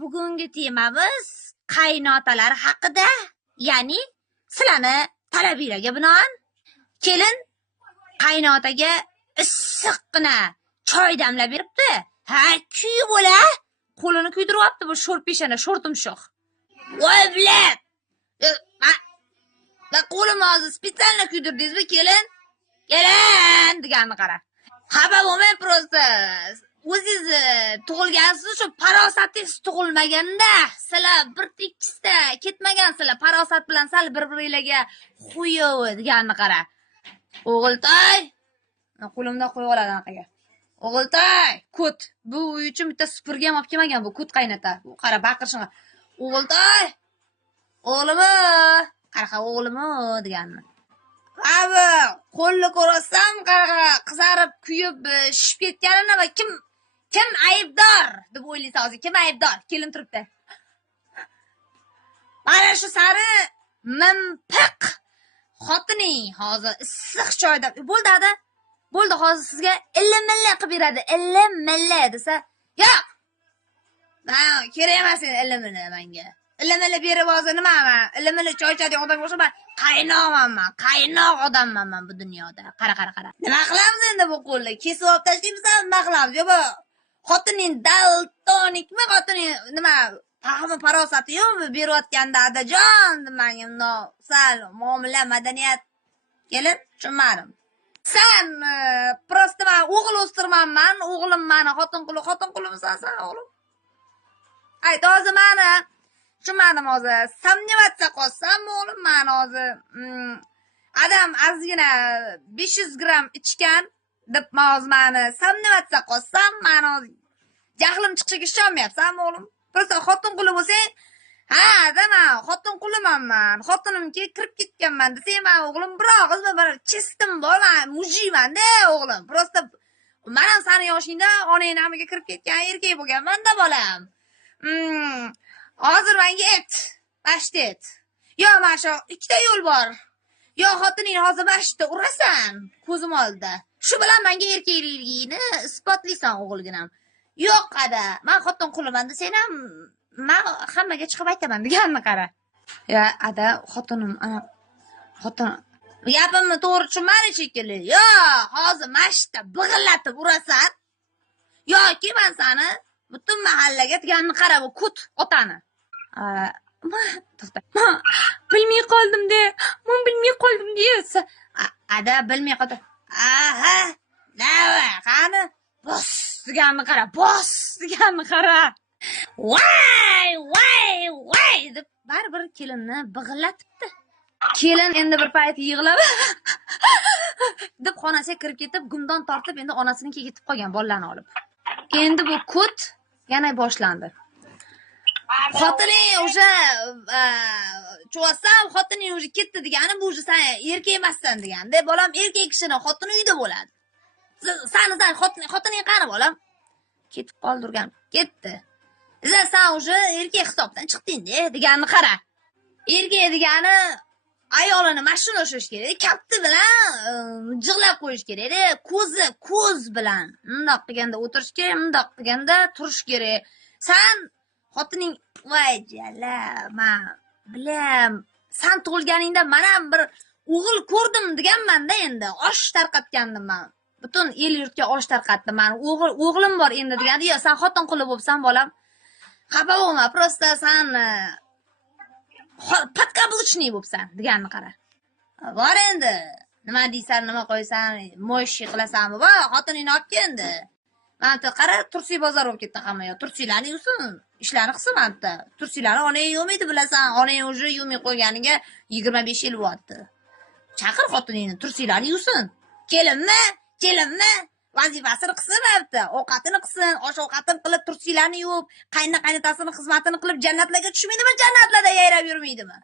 bugungi temamiz qaynotalar haqida. Ya'ni sizlarni talabinglarga binoan kelin qaynotaga issiqqina choy damlab beribdi. Ha, kuyib bo'la. Qo'lini kuydiryapti bu sho'rpeshana, sho'rtumshoq. Voy bilat. Va qo'lim hozir spesialni kuydirdingizmi kelin? Kelin deganni qara. Xabar bo'lmay prosta. O'zingiz tug'ilgansiz, shu farosatingiz tug'ilmaganda, sizlar bir tekkisda ketmagansizlar. Farosat bilan sal bir-biringizga xuyov deganni qara. O'g'iltoy, qo'limdan qo'yib oladi anaqaga. O'g'iltoy, kut. Bu uy uchun bitta supurgi ham olib kelmagan bu kut qaynota. Qara baqirishini. O'g'iltoy. O'g'limi? Qaraqa o'g'limi deganni. Abi, qo'lni ko'rsam, qaraqa qizarib, kuyib, shishib ketganini va kim aybdor deb o'ylaysiz hozir? Kim aybdor? Kelin turibdi. Mana shu sari mimpiq xotining hozir issiq choyda. Bo'ldi ada. Bo'ldi, hozir sizga illim-milli qilib beradi. Illim-milli desa, yo'q. Men kerak emas illim-milli menga. Illim-milli berib hozir nimaman? Illim-milli choy ichadigan odamga o'xshab qaynoqman men. Qaynoq odamman men bu dunyoda. Qara. Nima qilamiz endi bu qo'lni? Kesib olib tashlaymiz, nima qilamiz? Yo bu xotining daltonikmi? Xotining nima? Fahmi farosati yo'qmi? Berayotganda adajon, menga sal muomala, madaniyat. Kelin, tushunmadim. Sen prosta men o'g'il o'stirmanman, o'g'lim meni xotin qulimisan sen o'g'lim. Ayt hozir meni tushunmadim hozir. Samnivatsa qolsam o'g'lim meni hozir adam ozgina 500 gram ichgan deb hozir meni samnivatsa qolsam meni hozir jahlim chiqishiga ishonmayapsan o'g'lim. Prosta xotin quli bo'lsang, ha, dema, xotin quliman men. Xotinimga kirib ketganman desang, men o'g'lim biroq bir chistim bor, men mujiyman-da o'g'lim. Prosta men ham seni yoshingda onang namiga kirib ketgan erkak bo'lganman-da bolam. Hozir menga ayt, pashtet. Yo, mana shu ikkita yo'l bor. Yo, xotining hozir mashta urasan, ko'zim oldida. Shu bilan menga erkakligingni isbotlaysan o'g'ilginam. Yo'q ada, men xotin quliman desang ham men hammaga chiqib aytaman deganni qara. Ya, ada, xotinim, ana xotin gapimni to'g'ri tushunmadi shekilli. Yo, hozir mashta big'illatib urasan. Yoki men seni butun mahallaga deganni qara, bu kut otani. To'xta. Bilmay qoldim-da. Men bilmay qoldim-da. Ada bilmay qoldi. Aha, nava, qani? Bos deganni qara, bos deganni qara. Voy deb baribir kelinni big'illatibdi. Kelin endi bir payt yig'lab deb xonasiga kirib ketib, gumdon tortib, endi onasinikiga ketib qolgan bolalarni olib. Endi bu kut yana boshlandi. Xotining o'sha cho'sam, xotining o'sha ketdi degani bu o'sha sen erkak emassan deganda, bolam erkak kishining xotini uyda bo'ladi. Sen xotining qani bolam? Ketib qoldirgan. Ketdi. Sen o'sha erkak hisobdan chiqding-da deganni qara. Erkak degani ayolini mashina o'shash kerak, kapti bilan jig'lab qo'yish kerak-da, ko'z bilan. Bundoq deganda o'tirish kerak, bundoq deganda turish kerak. Sen xotining voy jala, men bilam, sen tug'ilganingda men ham bir o'g'il ko'rdim deganman-da endi. Osh tarqatgandim men. Butun el yurtga osh tarqatdim men. O'g'lim bor endi deganda, yo, sen xotin quli bo'lsan bolam. Xafa bo'lma, prosta sen podkablучный bo'lsan deganni qara. Bor endi. Nima deysan, nima qo'ysan, mo'sh qilasanmi? Va xotiningni olib keldi. Manta qara, Tursiy bozor bo'lib ketdi hamma yo. Tursilarni yusin, ishlarni qilsin manta. Tursilarni onang yo'maydi bilasan, onang o'zi yo'may qo'yganiga 25 yil bo'ldi. Chaqir xotiningni, Tursilarni yusin. Kelinmi? Vazifasini qilsin manta. Ovqatini qilsin, osh-ovqatini qilib, Tursilarni yuvib, qaynotasini xizmatini qilib, jannatlarga tushmaydimi? Jannatlarda yayrab yurmaydimi?